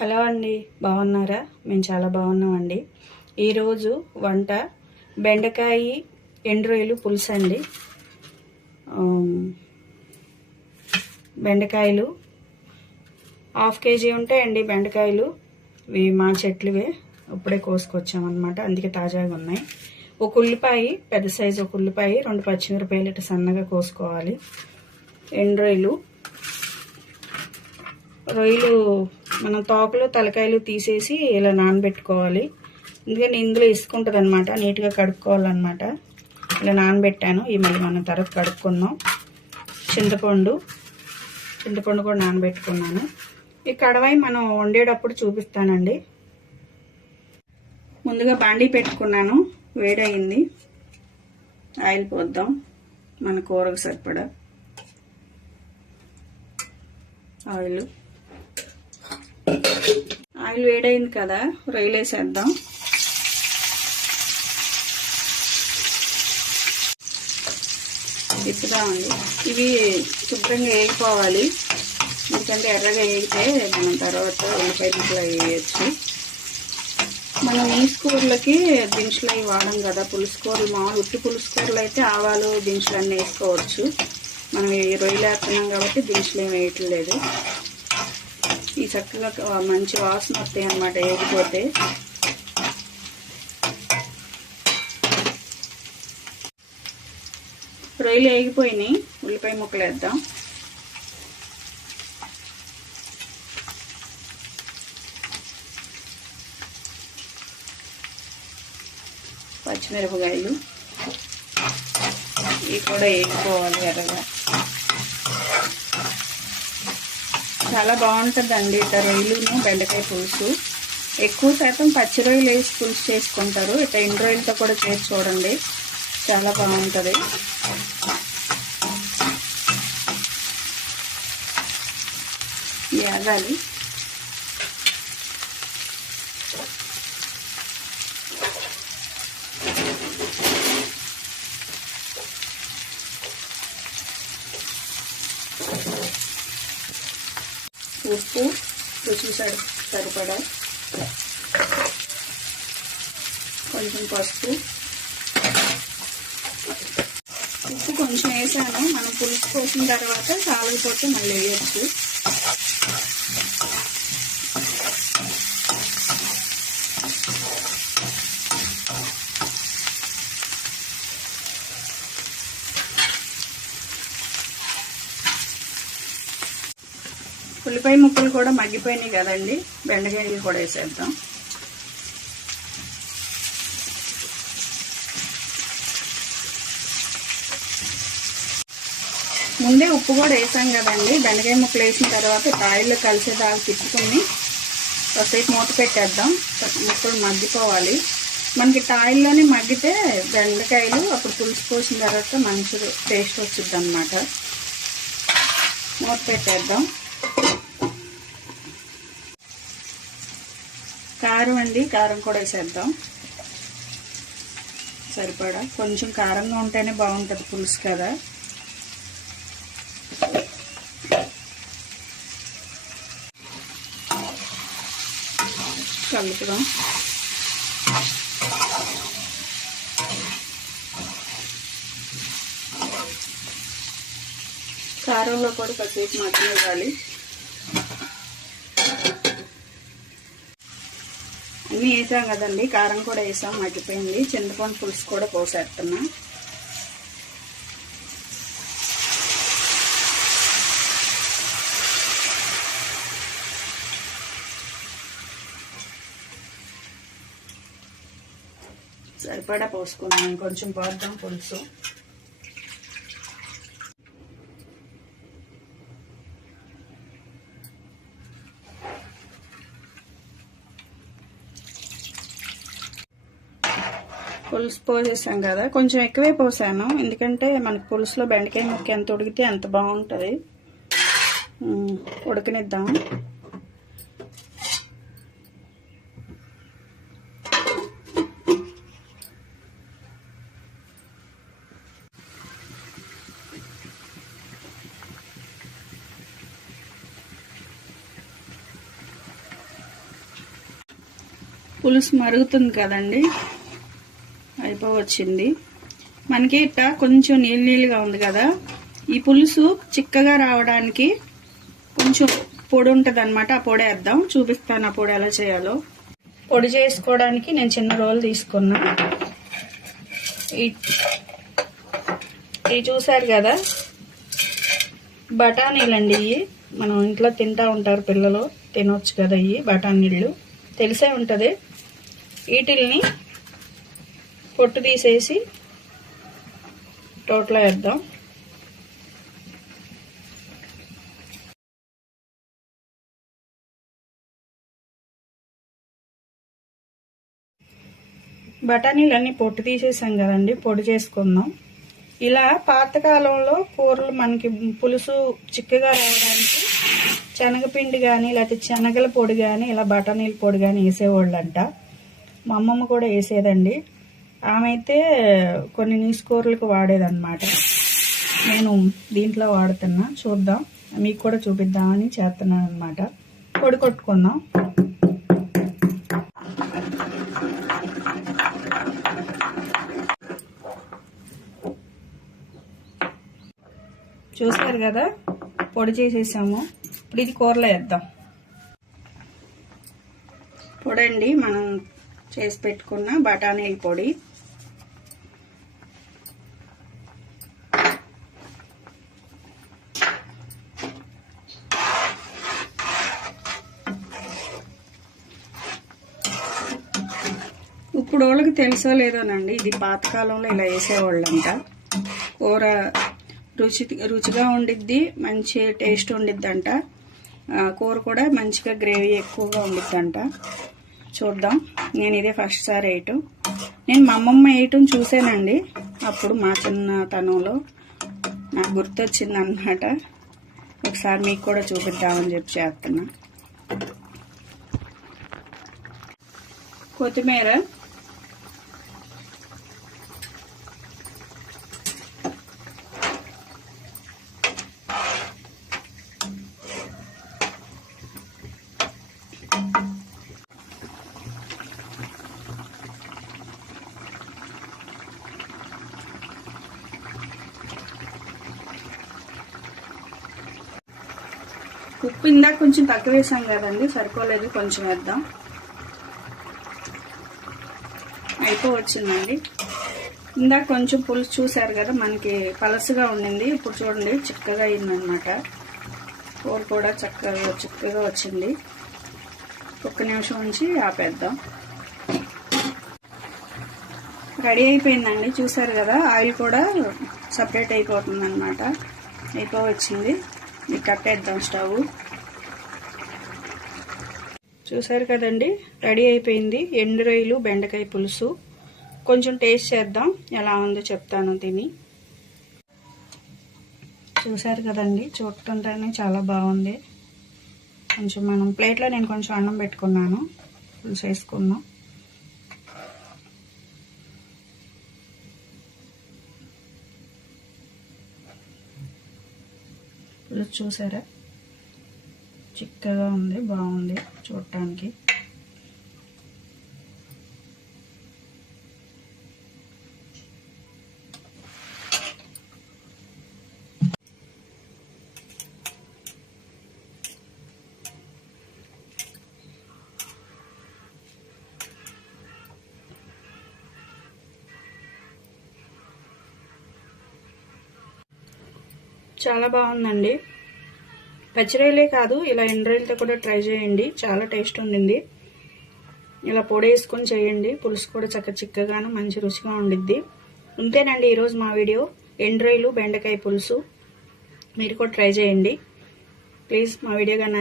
Hello అండి, బాగున్నారా? మేము చాలా బాగున్నామండి. ఈరోజు వంట బెండకాయ ఎండు రొయ్యలు పులుసు అండి. బెండకాయలు 1/2 కేజీ ఉంటాయండి. బెండకాయలు ఇవి మా చెట్లువే, ఇప్పుడే కోసుకొచ్చామన్నమాట, అందుకే తాజాగా ఉన్నాయి. ఒక ఉల్లిపాయ, పెద్ద సైజు ఒక ఉల్లిపాయ, 2 పచ్చిమిరపకాయలు ఇట్లా సన్నగా కోసుకోవాలి. ఎండు రొయ్యలు మనం తోకలు తలకాయలు తీసేసి ఇలా నానబెట్టుకోవాలి. ఎందుకంటే ఇందులో ఇసుకుంటుంది అనమాట, నీట్గా కడుక్కోవాలన్నమాట. ఇలా నానబెట్టాను. ఈ మళ్ళీ మనం తర్వాత కడుక్కుందాం. చింతపండు కూడా నానబెట్టుకున్నాను. ఈ కడవాయి మనం వండేటప్పుడు చూపిస్తానండి. ముందుగా బాండీ పెట్టుకున్నాను, వేడయింది. ఆయిల్ పోద్దాం, మన కూరకు సరిపడా ఆయిల్ వేడైంది కదా, రొయ్యలు వేసేద్దాం. తిప్పుదామండి. ఇవి శుభ్రంగా వేగిపోవాలి, ఎందుకంటే ఎర్రగా వేగితే మనం తర్వాత ఉల్లిపాయ ముక్కలు వేయచ్చు. మనం నీసు కూరలకి దినుసులు అవి వాడం కదా, పులుసు కూరలు మామూలు ఉట్టి పులుసు కూరలు అయితే ఆవాలు దినుసులు అన్నీ వేసుకోవచ్చు. మనం రొయ్యలు వేస్తున్నాం కాబట్టి దినుసులు ఏమి వేయట్లేదు. ఈ చక్కగా మంచి వాసన వస్తాయి అన్నమాట వేగిపోతే. రొయ్యలు వేగిపోయినాయి, ఉల్లిపాయ ముక్కలు వేద్దాం. పచ్చిమిరపకాయలు ఇవి కూడా వేగిపోవాలి ఎర్రగా. చాలా బాగుంటుందండి ఇట్లా రొయ్యలును బెండకాయ పులుసు. ఎక్కువ శాతం పచ్చి రొయ్యలు వేసి పులుసు చేసుకుంటారు. ఇట్లా ఎండు రొయ్యలతో కూడా చేసి చూడండి, చాలా బాగుంటుంది. వేగాలి. ఉప్పు రుచికి సరిపడా, కొంచెం పసుపు. ఉప్పు కొంచెం వేసాను, మనం పులుసు పోసిన తర్వాత సాలకపోతే మళ్ళీ వేయచ్చు. ఉల్లిపాయ ముక్కలు కూడా మగ్గిపోయినాయి కదండి, బెండకాయలు కూడా వేసేద్దాం. ముందే ఉప్పు కూడా వేసాం కదండి. బెండకాయ ముక్కలు వేసిన తర్వాత ఆయిల్లో కలిసేదాకా తిప్పుకుని కాసేపు మూత పెట్టేద్దాం. ముక్కలు మగ్గిపోవాలి. మనకి ఆయిల్లోనే మగ్గితే బెండకాయలు అప్పుడు పులుసు పోసిన తర్వాత మంచి టేస్ట్ వచ్చింది అన్నమాట. మూత పెట్టేద్దాం. కారం అండి, కారం కూడా వేసేద్దాం సరిపడా. కొంచెం కారంగా ఉంటేనే బాగుంటుంది పులుసు కదా. కలుపుదాం. కారంలో కూడా కాసేపు మగ్గనివ్వాలి. అన్నీ వేసాం కదండి, కారం కూడా వేసాం, మగ్గిపోయింది. చింతపండు పులుసు కూడా పోసేస్తున్నా. సరిపడా పోసుకున్నాం, కొంచెం పోద్దాం పులుసు. పులుసు పోసేసాం కదా, కొంచెం ఎక్కువే పోసాను, ఎందుకంటే మనకి పులుసులో బెండకాయ ముక్క ఎంత ఉడికితే అంత బాగుంటుంది. ఉడకనిద్దాం. పులుసు మరుగుతుంది కదండి, అయిపోవచ్చింది. మనకి ఇట్లా కొంచెం నీళ్ళగా ఉంది కదా, ఈ పులుసు చిక్కగా రావడానికి కొంచెం పొడి ఉంటుంది అనమాట. ఆ పొడి వేద్దాం, చూపిస్తాను ఆ పొడి ఎలా చేయాలో. పొడి చేసుకోవడానికి నేను చిన్న రోలు తీసుకున్నా. ఇవి చూసారు కదా బఠానీలండి. ఇవి మనం ఇంట్లో తింటా ఉంటారు పిల్లలు, తినొచ్చు కదా. ఇవి బఠానీళ్ళు తెలిసే ఉంటుంది. వీటిల్ని పొట్టు తీసేసి టోట్లో వేద్దాం. బఠానీలన్నీ పొట్టు తీసేసాం కదండి, పొడి చేసుకుందాం. ఇలా పాతకాలంలో కూరలు మనకి పులుసు చిక్కగా రావడానికి శనగపిండి కానీ లేకపోతే శనగల పొడి కానీ ఇలా బఠానీల పొడి కానీ వేసేవాళ్ళంట. మా అమ్మమ్మ కూడా వేసేదండి. ఆమె అయితే కొన్ని నీసు కూరలకు వాడేదన్నమాట. నేను దీంట్లో వాడుతున్నా, చూద్దాం, మీకు కూడా చూపిద్దామని చేస్తున్నాను అనమాట. పొడి కొట్టుకుందాం. చూసారు కదా పొడి చేసేసాము. ఇప్పుడు ఇది కూరలో వేద్దాం. పొడి అండి, మనం చేసి పెట్టుకున్న బఠానీల పొడి. ఇప్పుడు వాళ్ళకి తెలుసో లేదోనండి, ఇది పాతకాలంలో ఇలా వేసేవాళ్ళంట. కూర రుచిగా ఉండిద్ది, మంచి టేస్ట్ ఉండిద్దంట. కూర కూడా మంచిగా గ్రేవీ ఎక్కువగా ఉండిద్దంట. చూద్దాం. నేను ఇదే ఫస్ట్ సారి వేయటం. నేను మా అమ్మమ్మ వేయటం చూసానండి, అప్పుడు మా చిన్నతనంలో నాకు గుర్తొచ్చింది అన్నమాట. ఒకసారి మీకు కూడా చూపిద్దామని చెప్పి చేస్తున్నా. కొత్తిమీర, ఉప్పు ఇందాక కొంచెం తక్కువ వేసాం కదండి, సరిపోలేదు, కొంచెం వేద్దాం. అయిపోవచ్చిందండి. ఇందాక కొంచెం పులుసు చూసారు కదా, మనకి పలసగా ఉండింది. ఇప్పుడు చూడండి చిక్కగా అయిందనమాట. కూర కూడా చిక్కగా వచ్చింది. ఒక్క నిమిషం ఉంచి ఆపేద్దాం. రెడీ అయిపోయిందండి. చూసారు కదా, ఆయిల్ కూడా సపరేట్ అయిపోతుంది అనమాట. అయిపోవచ్చింది. ఇది కట్టేద్దాం స్టవ్. చూసారు కదండి, రెడీ అయిపోయింది ఎండు రొయ్యలు బెండకాయ పులుసు. కొంచెం టేస్ట్ చేద్దాం, ఎలా ఉందో చెప్తాను తిని. చూసారు కదండి, చూడటంతోనే చాలా బాగుంది. కొంచెం మనం ప్లేట్లో నేను కొంచెం అన్నం పెట్టుకున్నాను, పులుసు వేసుకుందాం. పులుసు చూసారా, చిక్కగా ఉంది, బాగుంది చూడటానికి. చాలా బాగుందండి. పచ్చిరొయ్యలే కాదు, ఇలా ఎండ్రాయిలతో కూడా ట్రై చేయండి, చాలా టేస్ట్ ఉండింది. ఇలా పొడి వేసుకొని చేయండి, పులుసు కూడా చిక్కగాను మంచి రుచిగా ఉండిద్ది. అంతేనండి ఈరోజు మా వీడియో, ఎండ్రాయిలు బెండకాయ పులుసు. మీరు కూడా ట్రై చేయండి ప్లీజ్. మా వీడియో కానీ